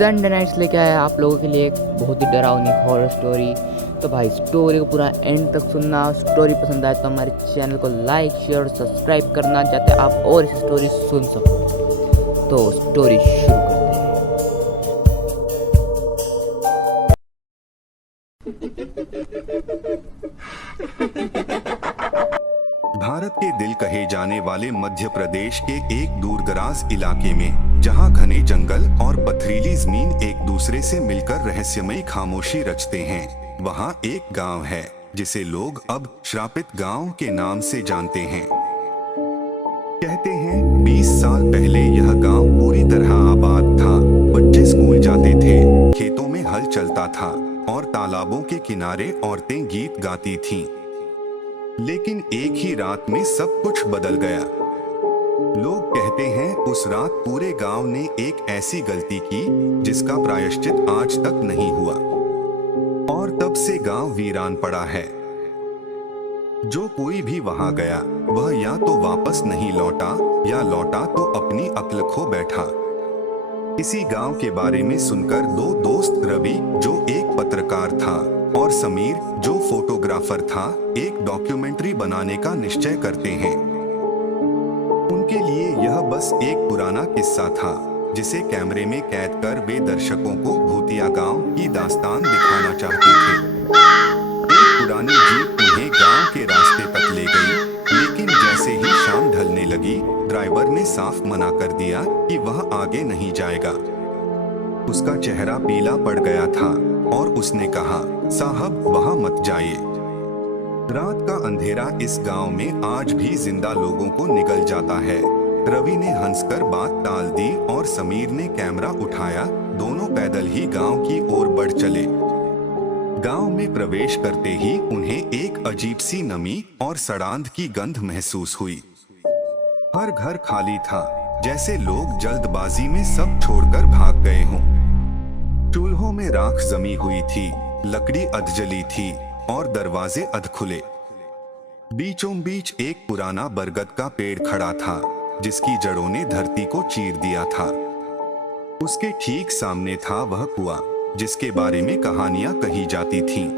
Sunday nights लेके आया आप लोगों के लिए एक बहुत ही डरावनी हॉरर स्टोरी। तो भाई स्टोरी को पूरा एंड तक सुनना। स्टोरी पसंद आए तो हमारे चैनल को लाइक शेयर और सब्सक्राइब करना, चाहते आप और इस स्टोरी सुन सको। तो स्टोरी शुरू करते हैं। भारत के दिल कहे जाने वाले मध्य प्रदेश के एक दूरदराज इलाके में, जहां घने जंगल और पथरीली जमीन एक दूसरे से मिलकर रहस्यमयी खामोशी रचते हैं, वहां एक गांव है जिसे लोग अब श्रापित गांव के नाम से जानते हैं। कहते हैं 20 साल पहले यह गांव पूरी तरह आबाद था। बच्चे स्कूल जाते थे, खेतों में हल चलता था और तालाबों के किनारे औरतें गीत गाती थीं। लेकिन एक ही रात में सब कुछ बदल गया। लोग कहते हैं उस रात पूरे गांव ने एक ऐसी गलती की जिसका प्रायश्चित आज तक नहीं हुआ, और तब से गांव वीरान पड़ा है। जो कोई भी वहां गया वह या तो वापस नहीं लौटा या लौटा तो अपनी अक्ल खो बैठा। इसी गांव के बारे में सुनकर दो दोस्त, रवि जो एक पत्रकार था और समीर जो फोटोग्राफर था, एक डॉक्यूमेंट्री बनाने का निश्चय करते हैं। उनके लिए यह बस एक पुराना किस्सा था जिसे कैमरे में कैद कर वे दर्शकों को भूतिया गांव की दास्तान दिखाना चाहते थे। एक पुरानी जीप उन्हें गांव के रास्ते तक ले गई, लेकिन जैसे ही शाम ढलने लगी, ड्राइवर ने साफ मना कर दिया कि वह आगे नहीं जाएगा। उसका चेहरा पीला पड़ गया था और उसने कहा, साहब वहां मत जाइए। रात का अंधेरा इस गांव में आज भी जिंदा लोगों को निगल जाता है। रवि ने हंसकर बात टाल दी और समीर ने कैमरा उठाया। दोनों पैदल ही गांव की ओर बढ़ चले। गांव में प्रवेश करते ही उन्हें एक अजीब सी नमी और सड़ांध की गंध महसूस हुई। हर घर खाली था, जैसे लोग जल्दबाजी में सब छोड़कर भाग गए हों। चूल्हों में राख जमी हुई थी, लकड़ी अधजली थी और दरवाजे अध खुले। बीचों बीच एक पुराना बरगद का पेड़ खड़ा था जिसकी जड़ों ने धरती को चीर दिया था। उसके ठीक सामने था वह कुआं जिसके बारे में कहानियां कही जाती थीं।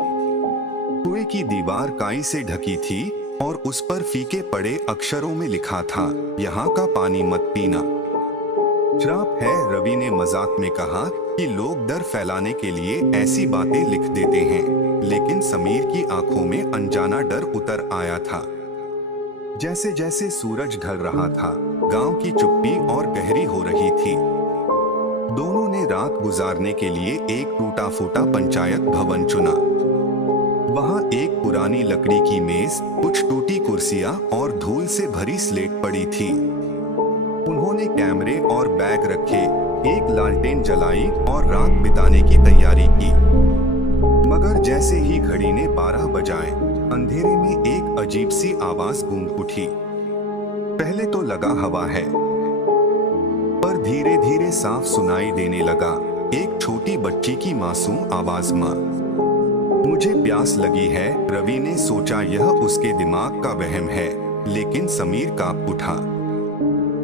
कुएं की दीवार काई से ढकी थी और उस पर फीके पड़े अक्षरों में लिखा था, यहाँ का पानी मत पीना। श्राप है, रवि ने मजाक में कहा कि लोग डर फैलाने के लिए ऐसी बातें लिख देते हैं, लेकिन समीर की आंखों में अनजाना डर उतर आया था। जैसे जैसे सूरज ढल रहा था, गांव की चुप्पी और गहरी हो रही थी। दोनों ने रात गुजारने के लिए एक टूटा फूटा पंचायत भवन चुना। वहां एक पुरानी लकड़ी की मेज, कुछ टूटी कुर्सियां और धूल से भरी स्लेट पड़ी थी। उन्होंने कैमरे और बैग रखे, एक लालटेन जलाई और रात बिताने की तैयारी की। मगर जैसे ही घड़ी ने 12 बजाए, अंधेरे में एक अजीब सी आवाज गूंज उठी। पहले तो लगा हवा है, पर धीरे धीरे साफ सुनाई देने लगा एक छोटी बच्ची की मासूम आवाज, माँ मुझे प्यास लगी है। रवि ने सोचा यह उसके दिमाग का वहम है, लेकिन समीर कांप उठा।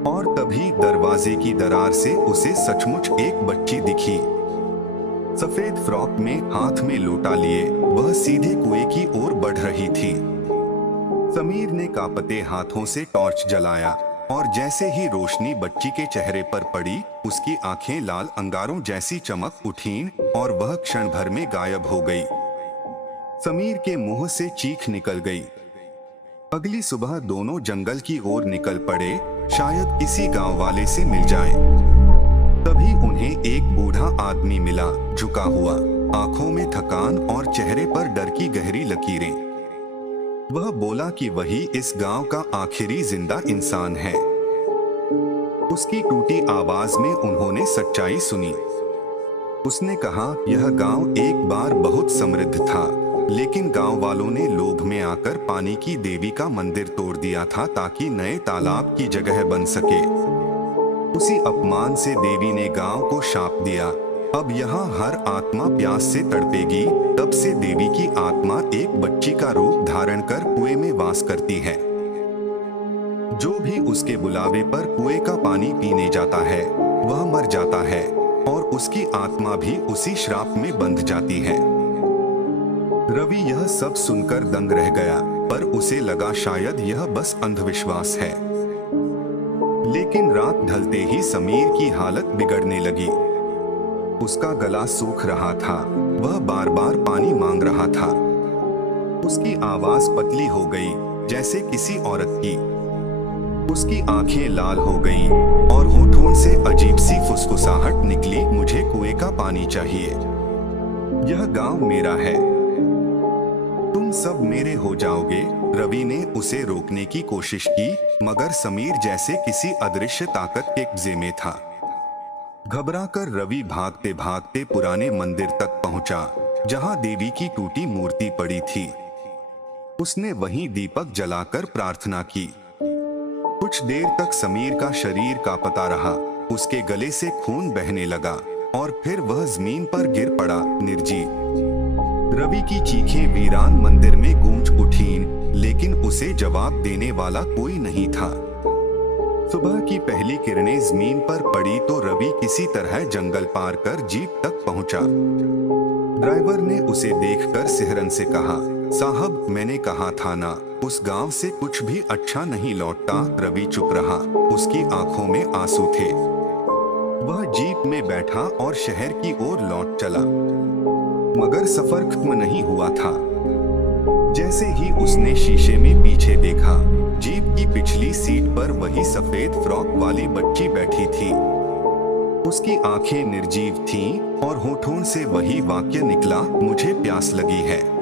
और तभी दरवाजे की दरार से उसे सचमुच एक बच्ची दिखी। सफेद फ्रॉक में, हाथ में लोटा लिए, वह सीधे कुएं की ओर बढ़ रही थी। समीर ने कांपते हाथों से टॉर्च जलाया और जैसे ही रोशनी बच्ची के चेहरे पर पड़ी, उसकी आंखें लाल अंगारों जैसी चमक उठीं और वह क्षण भर में गायब हो गई। समीर के मुंह से चीख निकल गई। अगली सुबह दोनों जंगल की ओर निकल पड़े, शायद किसी गांव वाले से मिल जाएं। तभी उन्हें एक बूढ़ा आदमी मिला, झुका हुआ, आंखों में थकान और चेहरे पर डर की गहरी लकीरें। वह बोला कि वही इस गांव का आखिरी जिंदा इंसान है। उसकी टूटी आवाज में उन्होंने सच्चाई सुनी। उसने कहा, यह गांव एक बार बहुत समृद्ध था, लेकिन गांव वालों ने लोभ में आकर पानी की देवी का मंदिर तोड़ दिया था ताकि नए तालाब की जगह बन सके। उसी अपमान से देवी ने गांव को शाप दिया, अब यहाँ हर आत्मा प्यास से तड़पेगी। तब से देवी की आत्मा एक बच्ची का रूप धारण कर कुएं में वास करती है। जो भी उसके बुलावे पर कुएं का पानी पीने जाता है वह मर जाता है और उसकी आत्मा भी उसी श्राप में बंध जाती है। रवि यह सब सुनकर दंग रह गया, पर उसे लगा शायद यह बस अंधविश्वास है। लेकिन रात ढलते ही समीर की हालत बिगड़ने लगी। उसका गला सूख रहा था, वह बार बार पानी मांग रहा था। उसकी आवाज पतली हो गई, जैसे किसी औरत की। उसकी आंखें लाल हो गईं और होठों से अजीब सी फुसफुसाहट निकली, मुझे कुएं का पानी चाहिए। यह गांव मेरा है, तुम सब मेरे हो जाओगे। रवि ने उसे रोकने की कोशिश की, मगर समीर जैसे किसी अदृश्य ताकत के कब्जे में था। घबराकर रवि भागते भागते पुराने मंदिर तक पहुंचा, जहां देवी की टूटी मूर्ति पड़ी थी। उसने वहीं दीपक जलाकर प्रार्थना की। कुछ देर तक समीर का शरीर कांपता रहा, उसके गले से खून बहने लगा और फिर वह जमीन पर गिर पड़ा, निर्जीव। रवि की चीखें वीरान मंदिर में गूंज उठीं, लेकिन उसे जवाब देने वाला कोई नहीं था। सुबह की पहली किरणें जमीन पर पड़ी तो रवि किसी तरह जंगल पार कर जीप तक पहुंचा। ड्राइवर ने उसे देखकर सिहरन से कहा, साहब मैंने कहा था ना, उस गांव से कुछ भी अच्छा नहीं लौटता। रवि चुप रहा, उसकी आंखों में आंसू थे। वह जीप में बैठा और शहर की ओर लौट चला, मगर सफर खत्म नहीं हुआ था। जैसे ही उसने शीशे में पीछे देखा, जीप की पिछली सीट पर वही सफेद फ्रॉक वाली बच्ची बैठी थी। उसकी आंखें निर्जीव थीं और होठों से वही वाक्य निकला, मुझे प्यास लगी है।